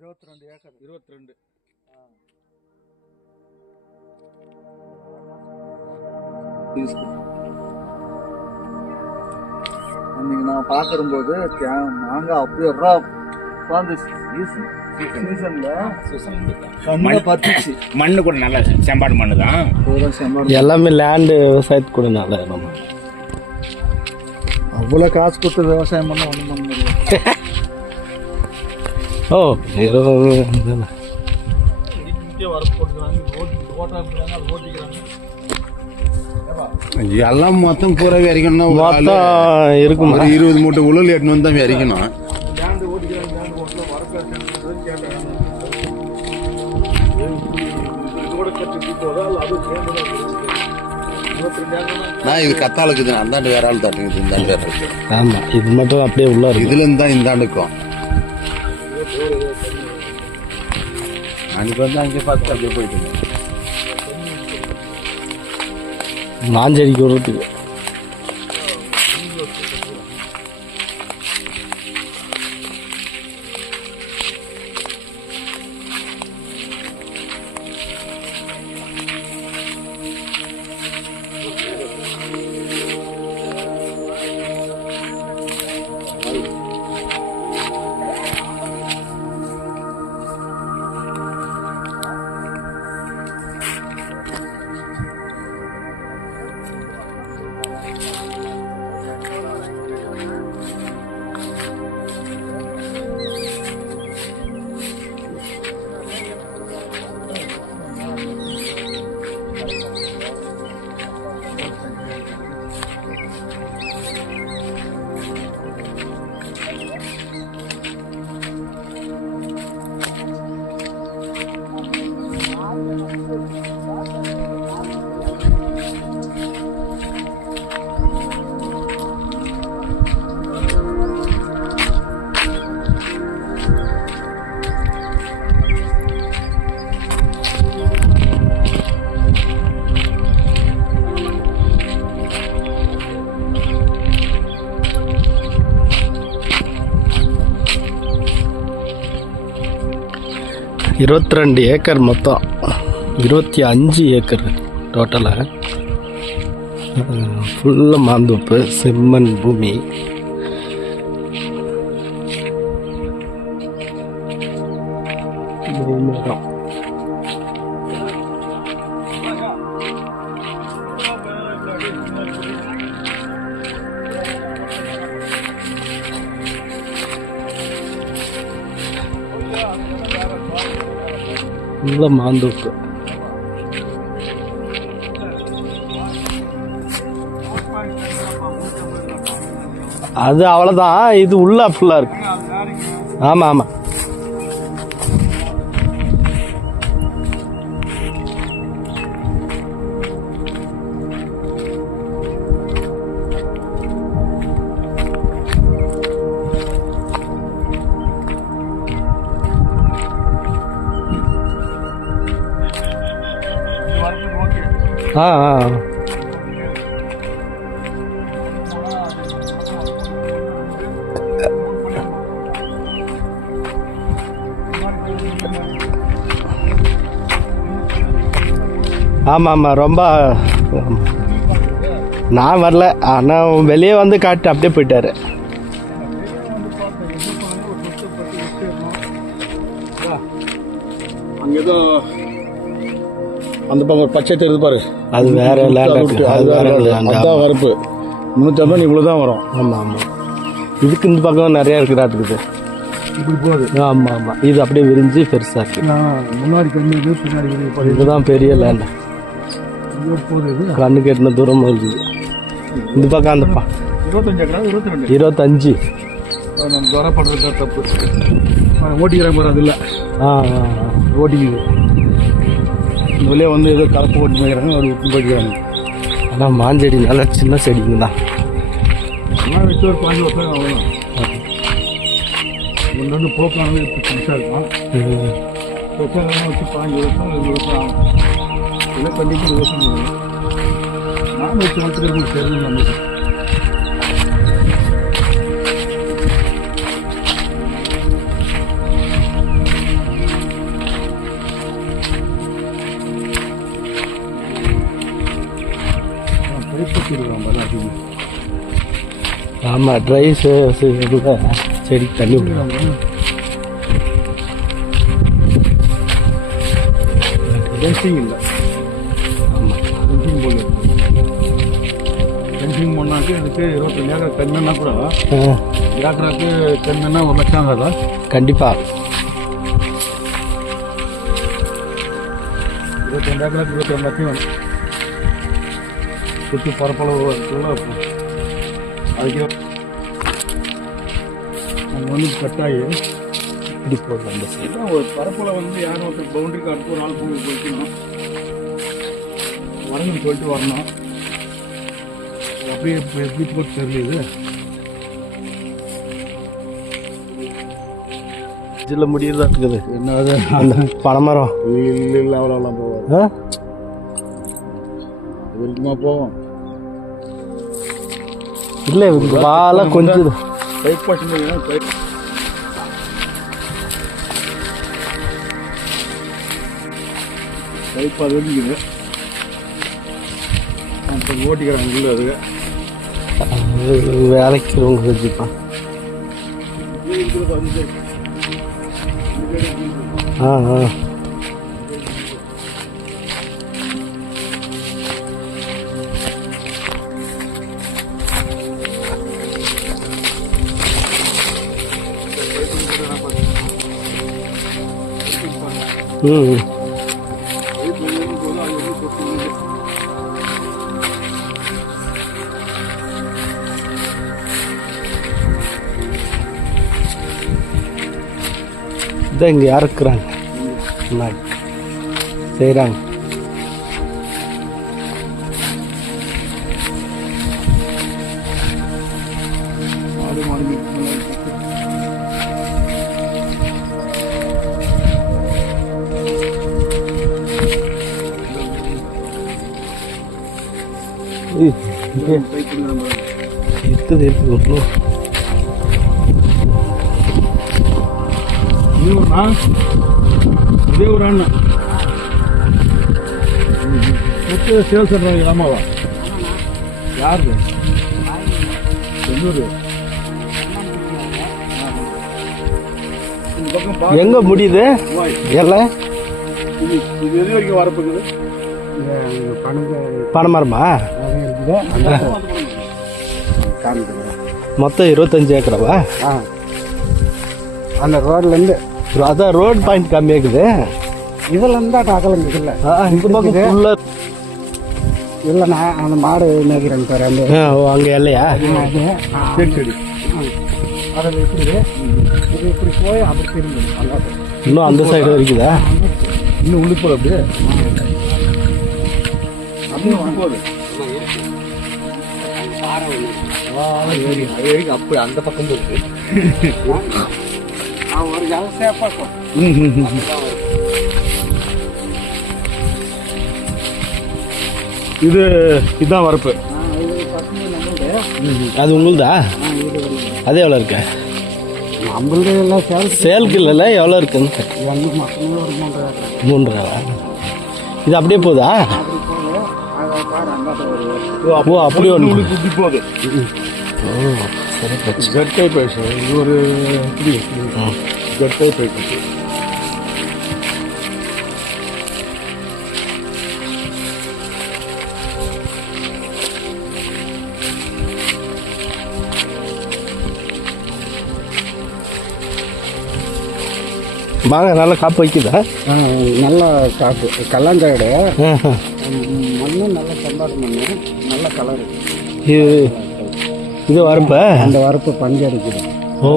22 acre. 22. அன்னைக்கு நான் பார்க்கும்போது மாங்காய் அப்படியே மண்ணு கூட நல்ல செம்பாடு மண்ணு தான். எல்லாமே லேண்டு விவசாயத்துக்கு கூட நல்ல நம்ம அவ்வளோ காசு கொடுத்து விவசாயம் பண்ண ஒன்றும் பண்ண முடியாது. ஓ எல்லாம் மொத்தம் பூரா விரைக்கணும். மொத்தம் இருக்கும். 20 மூட்டை உழல் எட்டுன்னு வந்து தான் விரைக்கணும். நான் இது கத்தாளுக்குது, அந்தாண்டு வேற ஆள் தட்டுக்குது, இந்தாண்டு வேற இருக்கு. ஆமா, இது மட்டும் அப்படியே உள்ள இருக்கு. இதுல இருந்தா இந்தாண்டுக்கும் அன்னைக்கு வந்து அங்கே பார்த்து அப்படியே போயிட்டு மாஞ்செடிக்கு விடுறதுக்கு. இருபத்தி 2 ஏக்கர் மொத்தம். 25 ஏக்கர் டோட்டலாக. ஃபுல்லாக மாந்தோப்பு, செம்மண் பூமி. மரம். ஃபுல்லாக மாந்தோப்பு. அது அவ்வளோதான். இது உள்ள ஃபுல்லாக இருக்கு. ஆமாம் ஆமாம். ஆ ஆ ஆமாம் ஆமாம். ரொம்ப நான் வரல, ஆனால் வெளியே வந்து காட்டு அப்படியே போயிட்டாரு. அங்கே ஏதோ அந்த பக்கம் பச்சை தெரியுது பாரு, அது வேற லேண்ட். அது வேற அதான் வரப்பு. 350 இவ்வளோ தான் வரும். ஆமாம் ஆமாம். இதுக்கு இந்த பக்கம் நிறையா இருக்கிறாட்டுக்குது. இப்படி போகுது. ஆமாம் ஆமாம். இது அப்படியே விரிஞ்சு பெருசாக இருக்கு. முன்னாடி கண்ணு இது, பின்னாடி இதுதான் பெரிய லேண்ட். போகுது. கண்ணுக்கு எட்டின தூரம் இருக்குது. இந்த பக்கம் அந்த 25 ஏக்கரா 22? 25. நம்ம துரப்படுறது தப்பு. ஓட்டிக்கிறேன் பாரு, அது இல்லை. ஓட்டிக்குது. இந்த வழியாக வந்து ஏதோ கலப்பு ஓட்டி போய்க்கிறாங்க, அவர் விட்டு போய்க்கிறாங்க. ஆனால் மாஞ்செடி நல்லா சின்ன செடிங்க தான். ஆனால் வச்சு ஒரு 5 வருஷம் அவ்வளோதான். ஒன்று போக்கானது இப்போ புதுசாக இருக்கும். வச்சாங்க வச்சு 5 வருஷம் 20 வருஷம் ஆகும். இதெல்லாம் கண்டிப்பாக விவசாயம் பண்ணுவோம். நான் வச்சு வளர்த்துட்டு தெரிஞ்சு நம்மளுக்கு வச்சுக்கோங்க. ஆமாம் ட்ரை செடி தண்ணி விடுவாங்க. ஃபென்சிங் இல்லை. ஆமாம் ஃபென்சிங் போடல. ஃபென்சிங் பண்ணாக்கு இதுக்கு 25 ஏக்கர் கம்மின்னா கூட ஏக்கராக்கு கம்மின்னா 1 லட்சம் ஆகாதா? கண்டிப்பாக 22 ஏக்கராக்கு 21 லட்சம் வேணும். சுற்றி பரப்பளவு அதுக்கு நம்ம வந்து கட்டாயி இப்படி போதும் அந்த சைடு. ஏன்னா ஒரு பரப்பளவு வந்து யாரும் ஒருத்தர் பவுண்டரிக்கு அடுத்து ஒரு நாள் பூமி போய்க்கணும் வரணும்னு சொல்லிட்டு வரணும். அப்படியே இப்போ எப்படி போட்டு தெரியல. இதில் முடியறதா இருக்குது என்னது அந்த பனைமரம். இல்லை அவ்வளோலாம் போவாது. இதுக்குமா போவோம். இல்லை பாலாம் கொஞ்சம் பைப் பசங்க பைப் பைப் அது வெடிக்குது. இப்போ ஓட்டிக்கிறாங்க இல்லை அது வேலைக்கு உங்க வச்சுப்பா. ஆ ஆ ம் இதான் இங்கே இறக்குறாங்க செய்கிறாங்க. ஆடு மாடு இருக்குது இருக்குது. இதே ஒரு அண்ணன் சேல்ஸ் இல்லாமவா யாரு செல்லூர் இந்த பக்கம் எங்கே முடியுது எல்லாம் இது எது வரைக்கும் வரப்போகுது? பனைமரமா? மொத்தம் 25 ஏக்கராவா? அந்த ரோட்லேருந்து அதான் ரோட் பாயிண்ட் கம்மியாக்குது. இதுலேருந்து தான் அகலம் இருக்குல்ல. இந்த பக்கம் ஃபுல்லாக இல்லைண்ணா அந்த மாடு மேய்க்கிறேன் சார். அந்த அங்கே இல்லையா? சரி சரி அதில் இருக்குது. இது இப்படி போய் அப்படி திரும்பி அங்கே இன்னும் அந்த சைடு இருக்குதா? இன்னும் உள்ளுக்கு போகுது. அப்படியே அப்படியே போகுது. அப்படி அந்த பக்கம் இருக்கு. ஒரு ஜலசே பார்க்கும். இதுதான் வரப்பு. அது உங்களுதா? அது எவ்வளோ இருக்கு? நம்மளது எல்லாம் சேலுக்கு இல்லைல்ல, எவ்வளோ இருக்குன்னு? 3.5. இது அப்படியே போதா? ஓ அப்படியே ஒன்று இப்படி போகுது. ஓ சரி போச்சு. ஜெட்டை போயிடுச்சு. இது ஒரு ஜெட்டை போயிடுச்சு. வாங்க நல்லா காப்பு வைக்குதா? நல்லா காப்பு கல்லாஞ்சாடு மண்ணும் நல்ல சம்பாடு மண்ணு நல்ல கலரு. இது வரப்ப அந்த வரப்பு பஞ்சு அடிக்குது. ஓ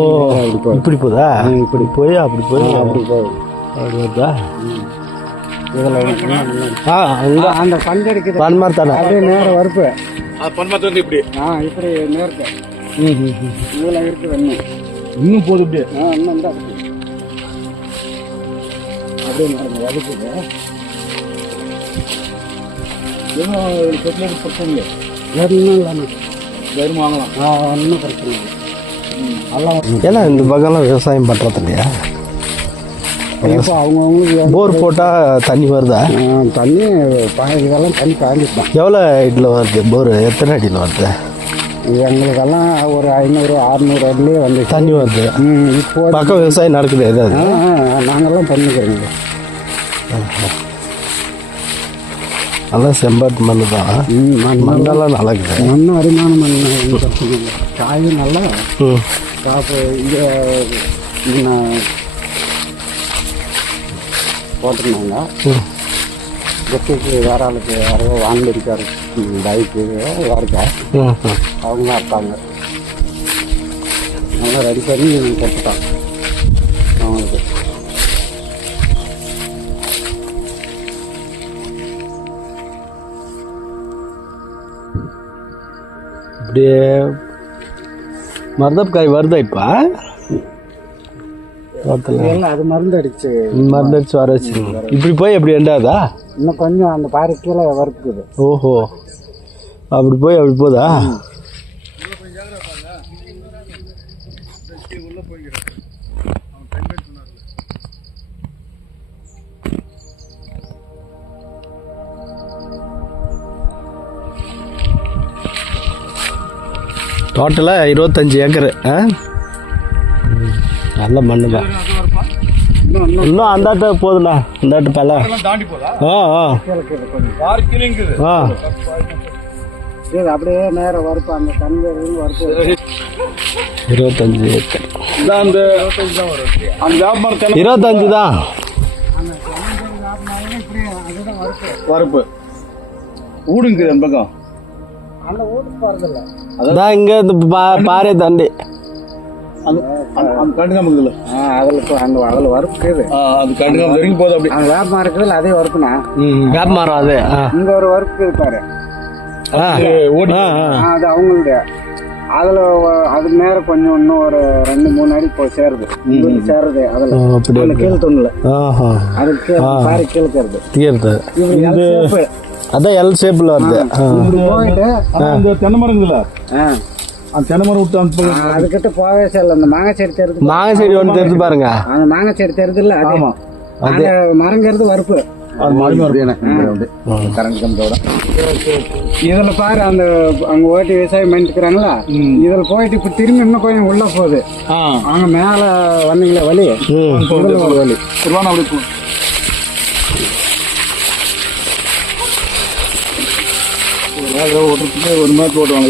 இப்படி போதா? இப்படி போய் அப்படி போய் அப்படி போய் அப்படி வருதா? இதில் அந்த பஞ்சு அடிக்குது. பன்மார் தானே? அப்படியே நேர வரப்பு பன்மாத்து வந்து இப்படி இப்படி நேர்க்க இதில் இருக்குது. இன்னும் போகுது. இப்படியே இன்னும் தான் இருக்கு. அப்படியே நேரம் வலிக்குது. எதுவும் பிரச்சனை இல்லை. இன்னும் இல்லாமல் வெறும் வாங்கலாம். ஒன்றும் பிரச்சனை இல்லை. எல்லாம் ஏன்னா இந்த பக்கம்லாம் விவசாயம் பண்ணுறது இல்லையா? இப்போ அவங்கவுங்களுக்கு போர் போட்டால் தண்ணி வருதா? தண்ணி இதெல்லாம் தண்ணி காஞ்சிருப்பான். எவ்வளோ அடியில் வருது போர்? எத்தனை அடியில் வருது? எங்களுக்கெல்லாம் ஒரு 500-600 அடிலேயே வந்து தண்ணி வருது. இப்போ பக்கம் விவசாயம் நடக்குது ஏதாவது? நாங்கள்லாம் பண்ணிக்கிறோங்க. அதான் செம்பருத்தி மண்ணு தான். மண்ணெல்லாம் நல்லா இருக்குது. மண்ணு அருமையான மண். காயும் நல்லா காப்பு இங்கே போட்டிருந்தாங்க. கெட்டுக்கு வேற ஆளுக்கு யாரோ வாங்கியிருக்காரு பைக்கு யாருக்கா அவங்க தான் இருப்பாங்க. நல்லா ரெடி பண்ணி கொடுத்துட்டாங்க அவங்களுக்கு. இப்படியே மருதக்காய் வருதா இப்போ எல்லாம் அது மருந்து அடிச்சு வர வச்சு இப்படி போய் எப்படி எண்டாதா? இன்னும் கொஞ்சம் அந்த பாறை கீழே வறுக்குது. ஓஹோ, அப்படி போய் அப்படி போதா? டோட்டலாக 25 ஏக்கரு. நல்ல மண்ணு தான். இன்னும் அந்தாட்ட போதுண்ணா, அந்தாட்ட பல. தாண்டி போதா? அப்படியே நேரம் வறுப்பு அந்த தண்ணி வறுப்பு 25 ஏக்கர். அந்த 25 தான் வரப்பு ஊடுங்க அந்த பக்கம். அந்த ஊருக்கு போறதில்ல. அதான் இங்கே இந்த பாறை தாண்டி அந்த கண்டுக்காம இருக்குல்ல, அதில் வறுப்புக்குது. அது கண்டுக்காம வரைக்கும் போதும். அப்படி அந்த வேப்பம் இருக்குதுல்ல அதே வறுப்புனா வேப்பமரம் அது. இங்கே ஒரு வறுப்பு இருப்பாரு அது அவங்களுடைய. அதில் அதுக்கு நேரம் கொஞ்சம் இன்னும் ஒரு 2-3 அடி போய் சேருது சேருது. அதில் கீழே தொண்ணல அதுக்கு பாறை கீழ்க்கிறது தீர்த்து. அதான் எல் ஷேப்பில் வருது. போயிட்டு அந்த தென்னை மரங்கள்ல அந்த தென்னை மரம் விட்டு அந்த அதுக்கிட்ட போகவே செல்ல. அந்த மாங்காய் செடி தெரியுது. மாங்காய் செடி ஒன்று தெரிஞ்சு பாருங்க. அந்த மாங்காய் செடி தெரியுது இல்லை? ஆமா, அந்த மரங்கிறது வறுப்பு. இதுல பாரு அந்த அங்க ஓட்டி விவசாயம் பண்ணிட்டுக்கிறாங்களா, இதுல போயிட்டு இப்ப திரும்பி இன்னும் கொஞ்சம் உள்ள போகுது. அங்க மேல வந்தீங்களா வழி, வழி திருவானூர் ஒரு மாதிரி ஓட்டுவாங்க.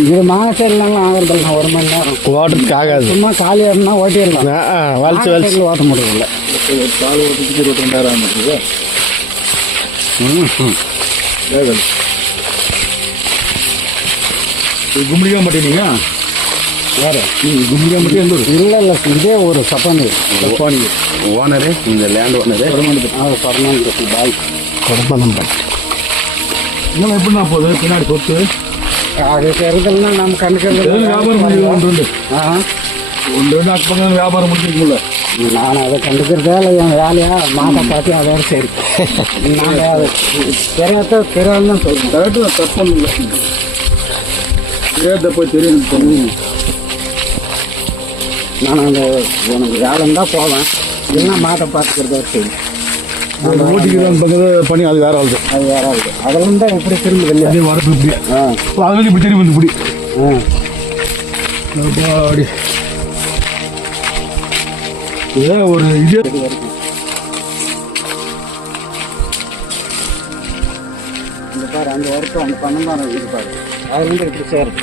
இது மாசம் ஆகிறது 1 மணி நேரம் ஓட்டுறதுக்கு ஆகாது. சும்மா காலியாக இருந்தால் ஓட்டிடலாம். வலிச்சு வலிச்சு ஓட்ட முடியல. கால் ஓட்டுறதுக்கு 22,000 ஆகுது. கும்பிடிக்க மாட்டேங்க வேற கும்பிடிக்க மட்டும் எந்த ஊர்? இல்லை இதே ஒரு சப்பானி ஓனரு இந்த லேண்ட் ஓனரு பர்மனன்ட் பாய் கொடுப்பனம். இன்னும் எப்படின்னா போகுது பின்னாடி சொத்து அது தெரிதல்னா நம்ம கண்டுக்கிறது. வியாபாரம் முடிஞ்சு ஒன்று அக்கம் வியாபாரம் முடிச்சிருக்கும்ல. நான் அதை கண்டுக்கிறதே இல்லை. என் வேலையா மாட்டை பார்த்து அதோட சரி. நாங்கள் அதை தெரியாதான் சொல்லுவோம். கரெக்டு தப்பு இல்லை. தெரியாத போய் தெரியும். நான் அந்த எனக்கு வேலைன்னு தான் போவேன். இல்லைன்னா மாட்டை பார்த்துக்கிறதா சரி. ஓட்டிக்கிறான் பண்ணி அது வேற ஆகுது. அது வேற ஆகுது. அதெல்லாம் தான் இப்படி திரும்புது இல்லையா? அதே வரப்பு இப்படி அதில் இப்படி திரும்பி வந்து இப்படி அப்படி இதே ஒரு இது. இந்த பாரு அந்த வரைக்கும் அந்த பணம் இருப்பாரு. அதுலேருந்து இப்படி சேருது.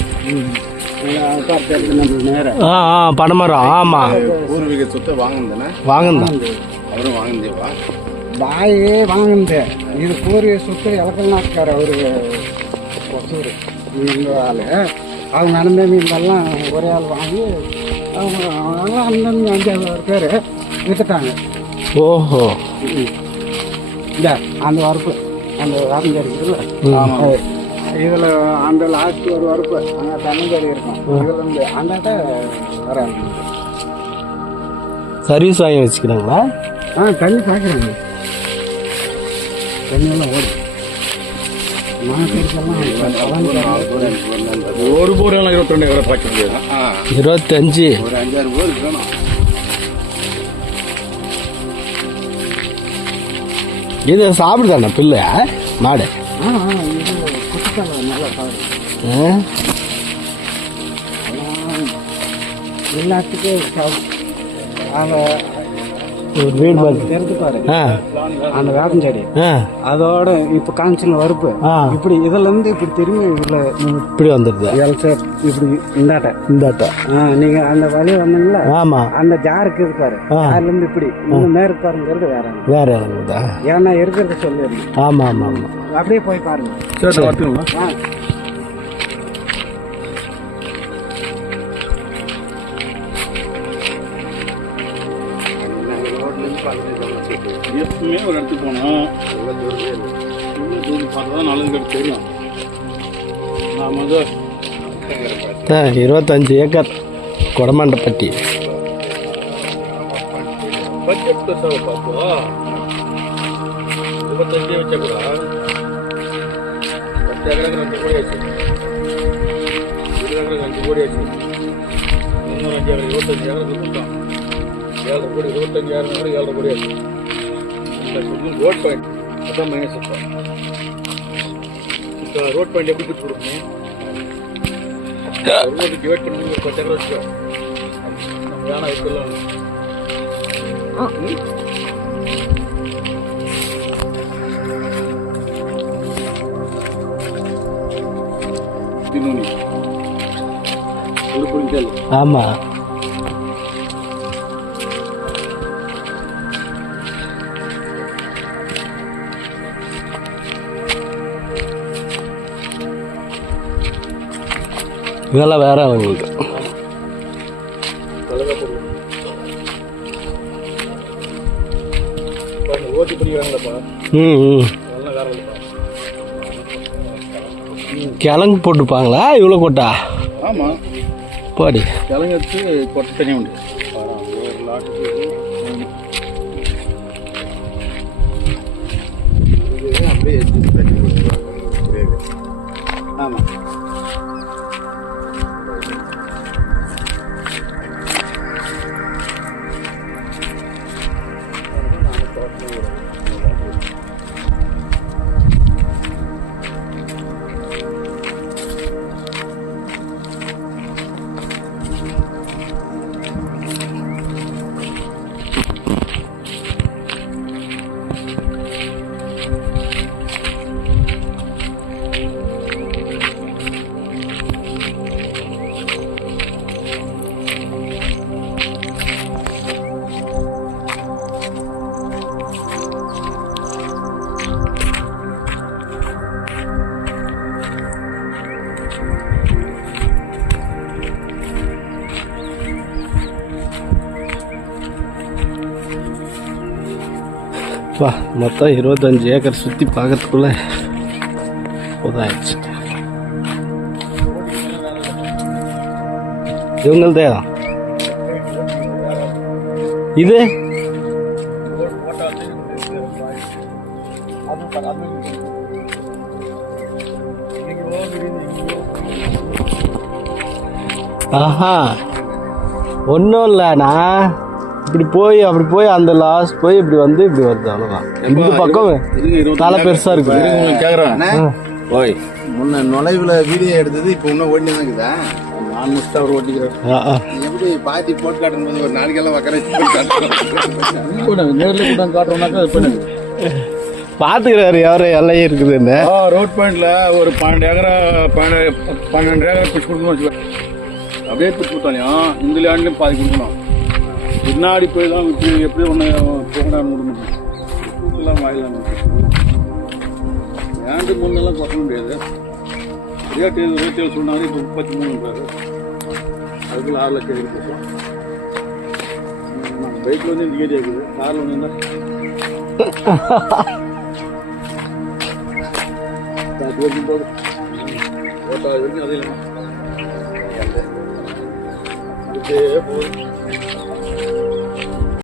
பனைமரம். ஆமா, பூர்வீக சொத்தை வாங்கினேன் வாங்கினேன். அவரும் வாங்கினேவா பாயே வாங்கினது. இது பூர்வீக சொத்து இலக்கெல்லாம் இருக்காரு அவரு ஒசூர் இந்த ஆள். அவங்க அண்ணன் மீன்லாம் ஒரே ஆள் வாங்கி அவங்க அண்ணன் 5-6 பேர் வித்துட்டாங்க. ஓஹோ, இந்த அந்த வரப்பு அந்த வாரஞ்சேரி இருக்குல்ல, இதில் அந்த லாஸ்ட் ஒரு வரப்பு அங்கே தண்ணஞ்சேரி இருக்கும். இதில் இருந்து அந்தாட்ட வர சர்வீஸ் வாங்கி வச்சுக்கிறாங்களா? தண்ணி பார்க்குறாங்க. தண்ணியெல்லாம் ஓடும். ஒரு போர் 22 பார்க்க முடியாது. 25 ஒரு 5-6 போர் இருக்கணும். இது சாப்பிடுதாண்ணா பிள்ளை மாடு? இது குட்டிக்கால நல்லா சாப்பிடும். எல்லாத்துக்கும் அந்த ஒரு வீடு மாதிரி. தெரிஞ்சு பாரு ஆ அந்த வேப்பம் செடி ஆ அதோட இப்போ காமிச்சின வறுப்பு ஆ இப்படி இதுல இருந்து இப்படி திரும்பி இதுல இப்படி வந்துடுது எல்சர் இப்படி இந்தாட்ட இந்தாட்டா. நீங்க அந்த வழி வந்தீங்களா ஆமா அந்த ஜாருக்கு இது பாரு அதுல இருந்து இப்படி இந்த மேற்கு பாருங்கிறது வேற வேற இறங்குதா? ஏன்னா இருக்கிறத சொல்லிருந்தேன் ஆமா ஆமா ஆமா. அப்படியே போய் பாருங்க சரி வரட்டுங்களா? ஆ எப்பவுமே ஒரு இடத்துக்கு போனோம் பார்த்தா தான் நல்லது தெரியும். நாம் வந்து 25 ஏக்கர் கொடமாண்டப்பட்டி. பட்ஜெட் பெருசாக பார்த்தோம் 25 வச்சா கூட 10 ஏக்கருக்கு 2 கோடி ஆச்சு, 20 ஏக்கருக்கு 5 கோடி ஆச்சு, இன்னும் 5 ஏக்கர் 25 ஏக்கருக்கு கொடுத்தோம் 7 கோடி 25 ஏக்கர் 7 கோடி ஆச்சு. ரோட் பாயிண்ட் அதான் மைனஸ். இப்போ ரோட் பாயிண்ட் எப்படி பிடிச்சி கொடுக்கணும்? ரோடு டிவைட் பண்ணி ஒரு 10 ஏக்கர் வச்சுக்கோ. நம்ம வேணா வைக்கலாம். ஆமா இதெல்லாம் வேற அவங்களுக்கு. ஓட்டி பண்ணிக்கிறாங்களப்பா, ம் அதெல்லாம் வேற இல்லைப்பா. கிழங்கு போட்டுப்பாங்களா இவ்வளோ கொட்டா? ஆமாம், பாடி கிழங்கு எடுத்து கொட்டை தனியாக உண்டு. ஒரு லாட்டுக்கு அப்படியே எடுத்து தண்ணி கொடுத்துருவாங்க. ஆமாம். வா மொத்தம் 25 ஏக்கர் சுற்றி பார்க்கறதுக்குள்ள போதாயிடுச்சு. இவங்கள்தே இது ஆஹா ஒன்றும் இல்லைண்ணா, இப்படி போய் அப்படி போய் அந்த லாஸ்ட் போய் இப்படி வந்து இப்படி வருது அவ்வளோதான். இந்த பக்கம் தலை பெருசாக இருக்குது. கேக்குறேன். ஓய், முன்ன நுழைவுல வீடியோ எடுத்தது இப்போ இன்னும் ஓடினே தான் இருக்குதா? நான் முடிச்சுட்டு அவர் ஓட்டிக்கிறேன். எப்படி பாத்தி போட்டு காட்டும் போது ஒரு நாளைக்கெல்லாம் வக்கரை நேரில் கூட காட்டுறோம்னாக்கா அது பண்ணுங்க. பார்த்துக்கிறாரு எவரும் எல்லையே இருக்குதுன்னு. ரோட் பாயிண்ட்ல ஒரு 12 ஏக்கரா 12 ஏக்கரை பிடிச்சி கொடுக்கணும் வச்சுக்கோ. அப்படியே பிடிச்சி கொடுத்தாலையும் இந்த லேண்ட்லையும் பாதி கொடுக்கணும். பின்னாடி போய் தான் எப்படி ஒன்று போகணும் முடியும். கூட்டெல்லாம் வாயிலாம் லேண்டு முன்னெல்லாம் குறைக்க முடியாது. ரேட்டு சொன்னாரு இப்போ 33 அதுக்குள்ள 6 லட்சம் கொடுப்போம். பைக்கில் வந்து இந்த ஏரியா இருக்குது, காரில் வந்து இருந்தால் அது வரைக்கும் போதும். ஓட்டாது வரைக்கும் அது இல்லை, போகுது.